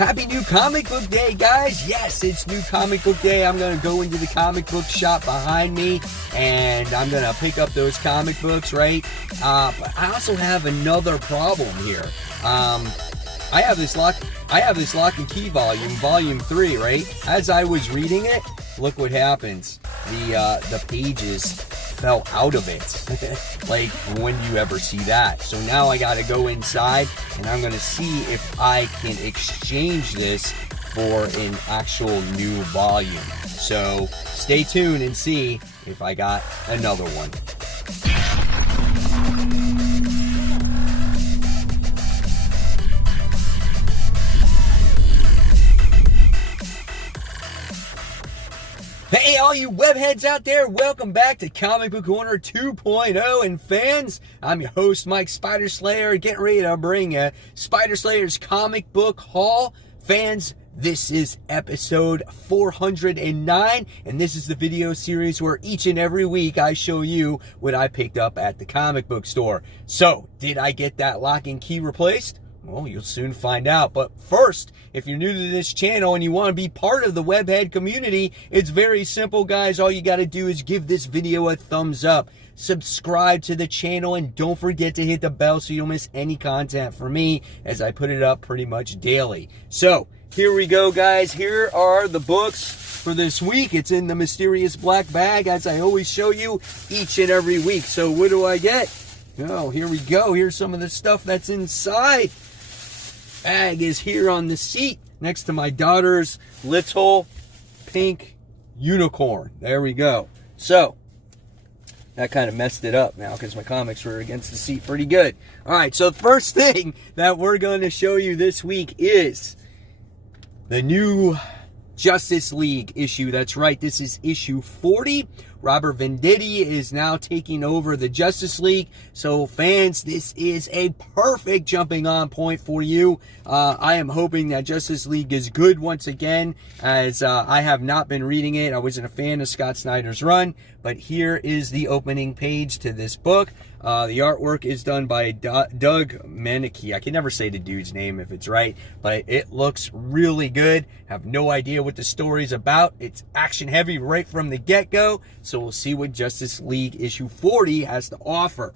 Happy New Comic Book Day, guys. Yes, it's New Comic Book Day. I'm going to go into the comic book shop behind me, and I'm going to pick up those comic books, right? But I also have another problem here. I have this Lock and Key volume 3, right? As I was reading it, look what happens. The pages fell out of it. Like, when do you ever see that? So now I got to go inside, and I'm going to see if I can exchange this for an actual new volume. So stay tuned and see if I got another one. Hey, all you webheads out there, welcome back to Comic Book Corner 2.0. And fans, I'm your host, Mike Spider Slayer, getting ready to bring you Spider Slayer's comic book haul. Fans, this is episode 409, and this is the video series where each and every week I show you what I picked up at the comic book store. So, did I get that lock and key replaced? Well, you'll soon find out. But first, if you're new to this channel and you want to be part of the webhead community, it's very simple, guys. All you got to do is give this video a thumbs up, subscribe to the channel, and don't forget to hit the bell so you don't miss any content from me, as I put it up pretty much daily. So, here we go, guys. Here are the books for this week. It's in the mysterious black bag, as I always show you each and every week. So, what do I get? Oh, here we go. Here's some of the stuff that's inside. Bag is here on the seat next to my daughter's little pink unicorn. There we go. So, that kind of messed it up now because my comics were against the seat pretty good. All right, so the first thing that we're going to show you this week is the new Justice League issue. That's right, this is issue 40. Robert Venditti is now taking over the Justice League. So fans, this is a perfect jumping on point for you. I am hoping that Justice League is good once again, as I have not been reading it. I wasn't a fan of Scott Snyder's run, but here is the opening page to this book. The artwork is done by Doug Manicki. I can never say the dude's name if it's right, but it looks really good. Have no idea what the story's about. It's action heavy right from the get-go. So we'll see what Justice League issue 40 has to offer.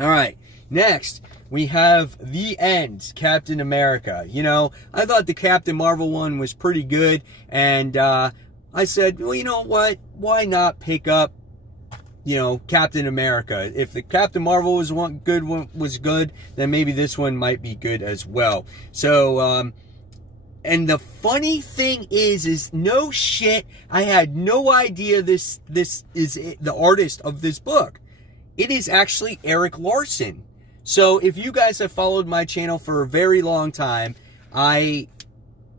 All right, next we have The End, Captain America. You know, I thought the Captain Marvel one was pretty good, and I said, well, you know what? Why not pick up, you know, Captain America? If the Captain Marvel was good, then maybe this one might be good as well. So, and the funny thing is no shit, I had no idea this is the artist of this book. It is actually Eric Larson. So if you guys have followed my channel for a very long time, I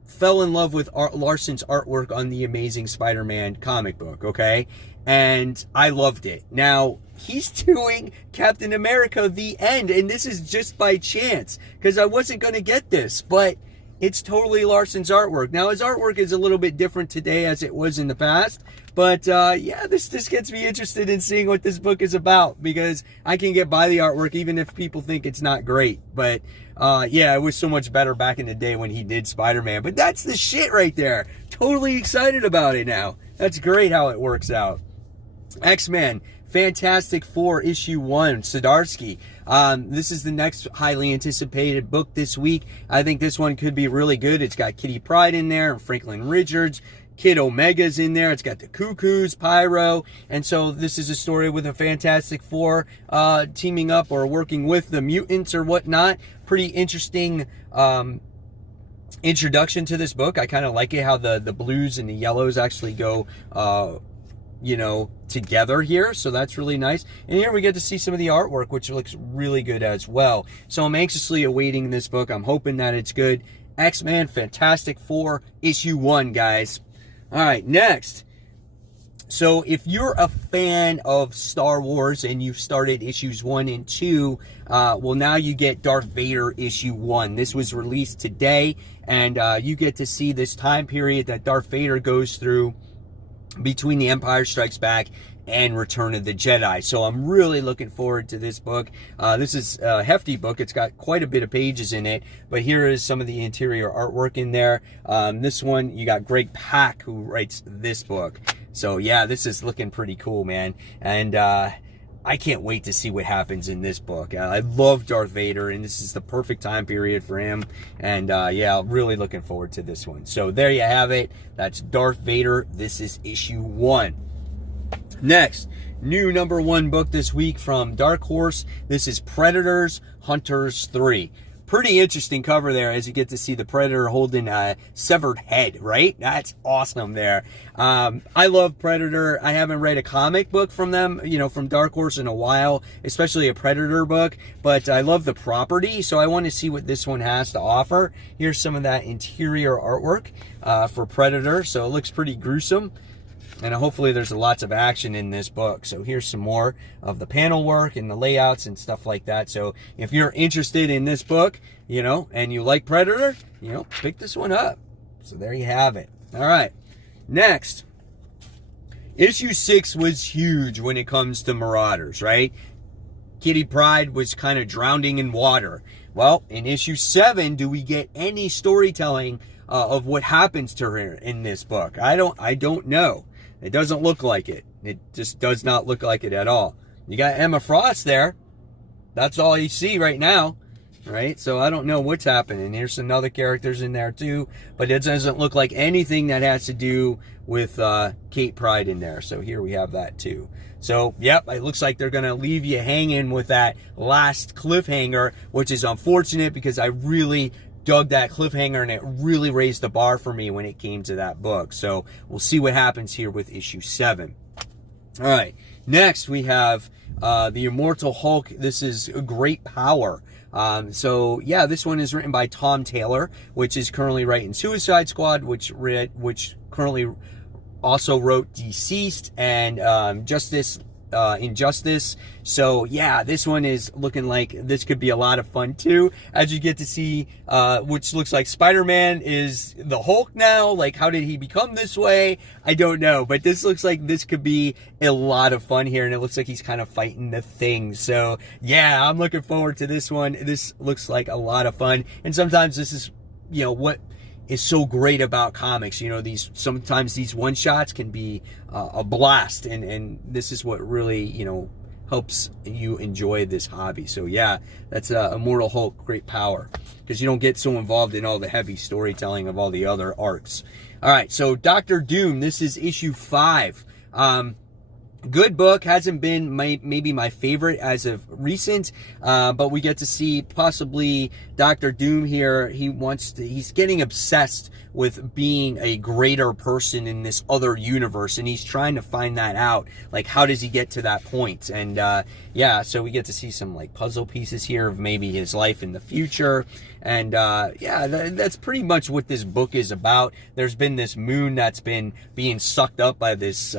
fell in love with Larson's artwork on the Amazing Spider-Man comic book, okay? And I loved it. Now, he's doing Captain America The End, and this is just by chance, because I wasn't going to get this, but it's totally Larson's artwork. Now, his artwork is a little bit different today as it was in the past. But, yeah, this gets me interested in seeing what this book is about, because I can get by the artwork even if people think it's not great. But, yeah, it was so much better back in the day when he did Spider-Man. But that's the shit right there. Totally excited about it now. That's great how it works out. XMen, Fantastic Four, issue 1, Zdarsky. This is the next highly anticipated book this week. I think this one could be really good. It's got Kitty Pryde in there and Franklin Richards. Kid Omega's in there. It's got the Cuckoos, Pyro. And so this is a story with a Fantastic Four teaming up or working with the mutants or whatnot. Pretty interesting introduction to this book. I kind of like it how the blues and the yellows actually go you know, together here. So that's really nice. And here we get to see some of the artwork, which looks really good as well. So I'm anxiously awaiting this book. I'm hoping that it's good. X-Men Fantastic Four, issue 1, guys. All right, next. So if you're a fan of Star Wars and you've started issues 1 and 2, well, now you get Darth Vader issue 1. This was released today, and you get to see this time period that Darth Vader goes through between The Empire Strikes Back and Return of the Jedi. So I'm really looking forward to this book. This is a hefty book. It's got quite a bit of pages in it, but here is some of the interior artwork in there. This one, you got Greg Pak, who writes this book. So yeah, this is looking pretty cool, man. And I can't wait to see what happens in this book. I love Darth Vader, and this is the perfect time period for him. And yeah, really looking forward to this one. So there you have it. That's Darth Vader. This is issue 1. Next, new #1 book this week from Dark Horse. This is Predators Hunters 3. Pretty interesting cover there, as you get to see the Predator holding a severed head, right? That's awesome there. I love Predator. I haven't read a comic book from them, from Dark Horse in a while, especially a Predator book, but I love the property, so I want to see what this one has to offer. Here's some of that interior artwork for Predator, so it looks pretty gruesome. And hopefully there's lots of action in this book. So here's some more of the panel work and the layouts and stuff like that. So if you're interested in this book, and you like Predator, pick this one up. So there you have it. All right. Next, issue 6 was huge when it comes to Marauders, right? Kitty Pryde was kind of drowning in water. Well, in issue 7, do we get any storytelling of what happens to her in this book? I don't know. It doesn't look like it. It just does not look like it at all. You got Emma Frost there. That's all you see right now, right? So I don't know what's happening. There's some other characters in there too, but it doesn't look like anything that has to do with Kate Pryde in there. So here we have that too. So, yep, it looks like they're going to leave you hanging with that last cliffhanger, which is unfortunate because I really dug that cliffhanger, and it really raised the bar for me when it came to that book. So we'll see what happens here with issue 7. All right, next we have the Immortal Hulk. This is Great Power. So yeah, this one is written by Tom Taylor, which is currently writing Suicide Squad, which currently also wrote Deceased and Injustice. So yeah, this one is looking like this could be a lot of fun too, as you get to see which looks like Spiderman is the Hulk now. Like, how did he become this way? I don't know, but this looks like this could be a lot of fun here, and it looks like he's kind of fighting the Thing. So yeah, I'm looking forward to this one. This looks like a lot of fun, and sometimes this is what is so great about comics. Sometimes these one-shots can be a blast, and this is what really, helps you enjoy this hobby. So yeah, that's Immortal Hulk, Great Power, because you don't get so involved in all the heavy storytelling of all the other arcs. All right, so Doctor Doom, this is issue 5. Good book. Hasn't been maybe my favorite as of recent, but we get to see possibly Dr. Doom here. He's getting obsessed with being a greater person in this other universe, and he's trying to find that out. Like, how does he get to that point? And yeah, so we get to see some like puzzle pieces here of maybe his life in the future. And yeah, that's pretty much what this book is about. There's been this moon that's been being sucked up by this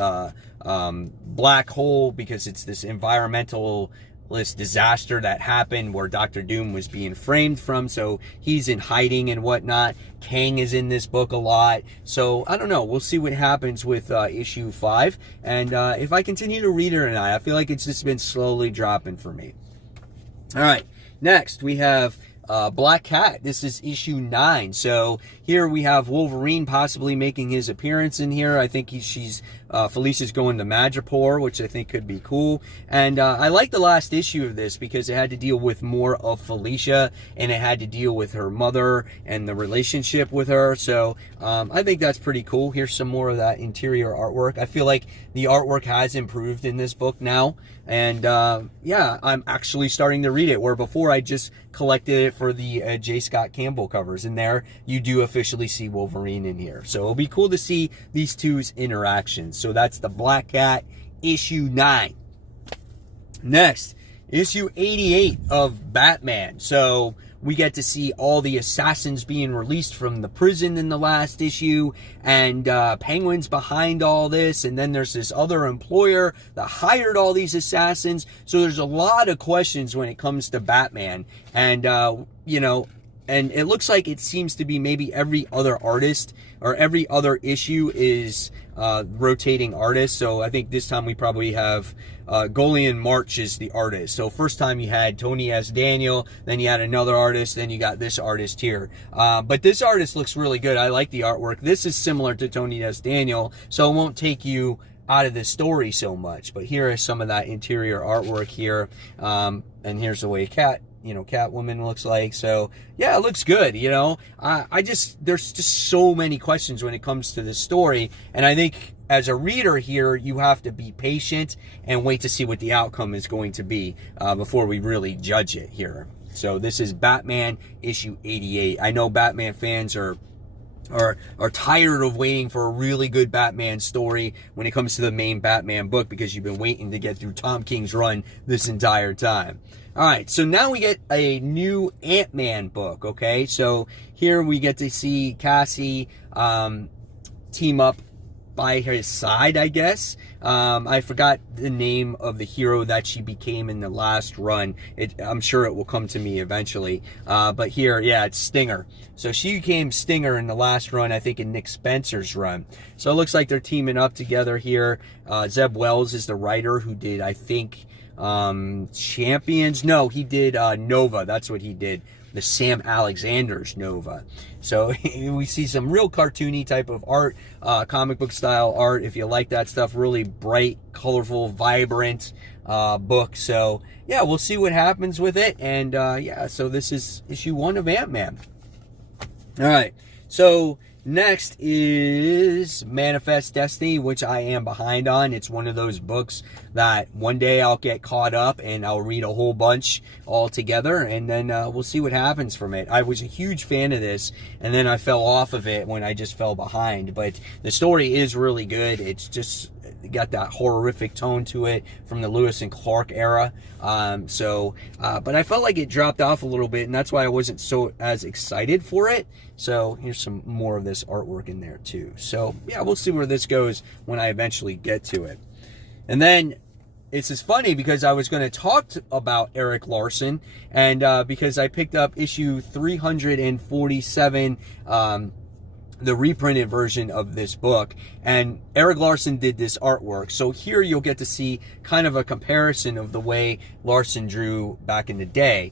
black hole because it's this environmentalist disaster that happened where Dr. Doom was being framed from, so he's in hiding and whatnot. Kang is in this book a lot, so I don't know, we'll see what happens with issue 5, and if I continue to read it or not. I feel like it's just been slowly dropping for me. All right, next we have Black Cat. This is issue 9. So here we have Wolverine possibly making his appearance in here. I think Felicia's going to Madripoor, which I think could be cool. And I like the last issue of this because it had to deal with more of Felicia, and it had to deal with her mother and the relationship with her. So I think that's pretty cool. Here's some more of that interior artwork. I feel like the artwork has improved in this book now. And yeah, I'm actually starting to read it, where before I just collected it for the J. Scott Campbell covers. And there you do officially see Wolverine in here. So it'll be cool to see these two's interactions. So that's the Black Cat, issue 9. Next, issue 88 of Batman. So we get to see all the assassins being released from the prison in the last issue, and Penguin's behind all this, and then there's this other employer that hired all these assassins. So there's a lot of questions when it comes to Batman, and you know, And it looks like it seems to be maybe every other artist or every other issue is rotating artists. So I think this time we probably have Golian March is the artist. So first time you had Tony S. Daniel, then you had another artist, then you got this artist here. But this artist looks really good. I like the artwork. This is similar to Tony S. Daniel, so it won't take you out of the story so much. But here is some of that interior artwork here. And here's the way Catwoman looks like. So yeah, it looks good. There's just so many questions when it comes to this story, and I think as a reader here, you have to be patient and wait to see what the outcome is going to be before we really judge it here. So this is Batman issue 88. I know Batman fans are tired of waiting for a really good Batman story when it comes to the main Batman book, because you've been waiting to get through Tom King's run this entire time. All right, so now we get a new AntMan book, okay? So here we get to see Cassie team up by his side, I guess. I forgot the name of the hero that she became in the last run. I'm sure it will come to me eventually. But here, yeah, it's Stinger. So she became Stinger in the last run, I think in Nick Spencer's run. So it looks like they're teaming up together here. Zeb Wells is the writer who did, I think, Champions. No, he did Nova. That's what he did. The Sam Alexander's Nova. So we see some real cartoony type of art, comic book style art. If you like that stuff, really bright, colorful, vibrant book. So yeah, we'll see what happens with it. And yeah, so this is issue 1 of Ant-Man. All right, so next is Manifest Destiny, which I am behind on. It's one of those books that one day I'll get caught up and I'll read a whole bunch all together, and then we'll see what happens from it. I was a huge fan of this, and then I fell off of it when I just fell behind. But the story is really good. It's just got that horrific tone to it from the Lewis and Clark era. But I felt like it dropped off a little bit, and that's why I wasn't so as excited for it. So here's some more of this artwork in there too. So yeah, we'll see where this goes when I eventually get to it. And then it's just funny because I was going to talk about Eric Larson, and because I picked up issue 347, the reprinted version of this book, and Eric Larson did this artwork. So here you'll get to see kind of a comparison of the way Larson drew back in the day.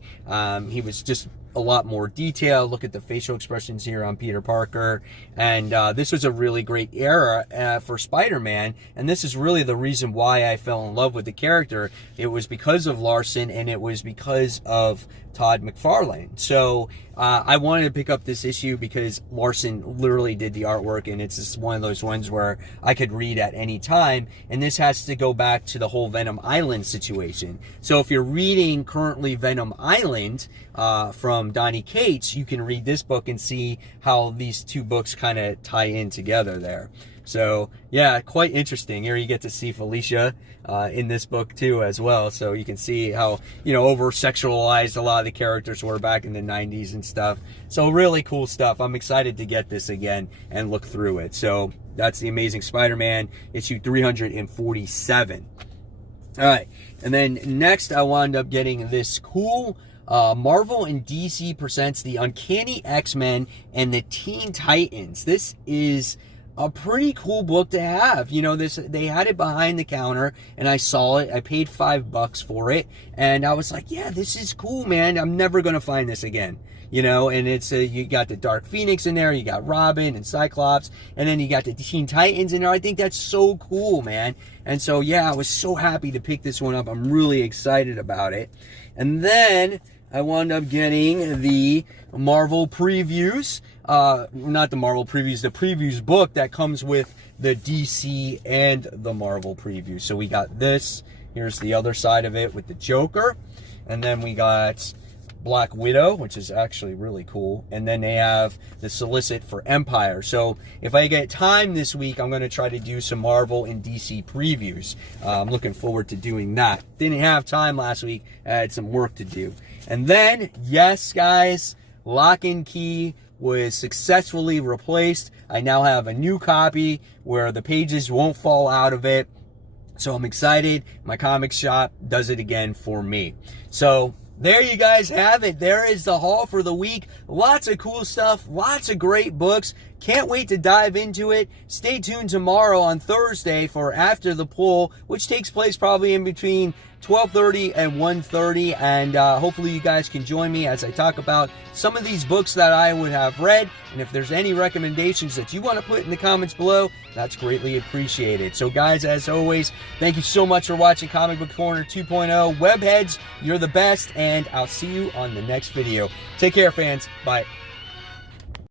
He was just a lot more detailed. Look at the facial expressions here on Peter Parker. And this was a really great era for Spider-Man. And this is really the reason why I fell in love with the character. It was because of Larson, and it was because of Todd McFarlane. So I wanted to pick up this issue because Larson literally did the artwork, and it's just one of those ones where I could read at any time. And this has to go back to the whole Venom Island situation. So if you're reading currently Venom Island from Donny Cates, you can read this book and see how these two books kind of tie in together there. So yeah, quite interesting. Here you get to see Felicia in this book too as well. So you can see how, over-sexualized a lot of the characters were back in the 90s and stuff. So really cool stuff. I'm excited to get this again and look through it. So that's The Amazing Spider-Man, issue 347. All right, and then next I wound up getting this cool Marvel and DC presents the Uncanny X-Men and the Teen Titans. This is a pretty cool book to have. They had it behind the counter, and I saw it. I paid $5 for it, and I was like, yeah, this is cool, man. I'm never going to find this again. And it's you got the Dark Phoenix in there, you got Robin and Cyclops, and then you got the Teen Titans in there. I think that's so cool, man. And so, yeah, I was so happy to pick this one up. I'm really excited about it. And then I wound up getting the Marvel previews. Not the Marvel previews, the previews book that comes with the DC and the Marvel previews. So we got this. Here's the other side of it with the Joker. And then we got Black Widow, which is actually really cool. And then they have the solicit for Empire. So if I get time this week, I'm going to try to do some Marvel and DC previews. I'm looking forward to doing that. Didn't have time last week. I had some work to do. And then, yes, guys, Lock and Key was successfully replaced. I now have a new copy where the pages won't fall out of it. So I'm excited. My comic shop does it again for me. So There you guys have it. There is the haul for the week. Lots of cool stuff, lots of great books. Can't wait to dive into it. Stay tuned tomorrow on Thursday for After the Poll, which takes place probably in between 12:30 and 1:30, and hopefully you guys can join me as I talk about some of these books that I would have read, and if there's any recommendations that you want to put in the comments below, that's greatly appreciated. So guys, as always, thank you so much for watching Comic Book Corner 2.0. Webheads, you're the best, and I'll see you on the next video. Take care, fans. Bye.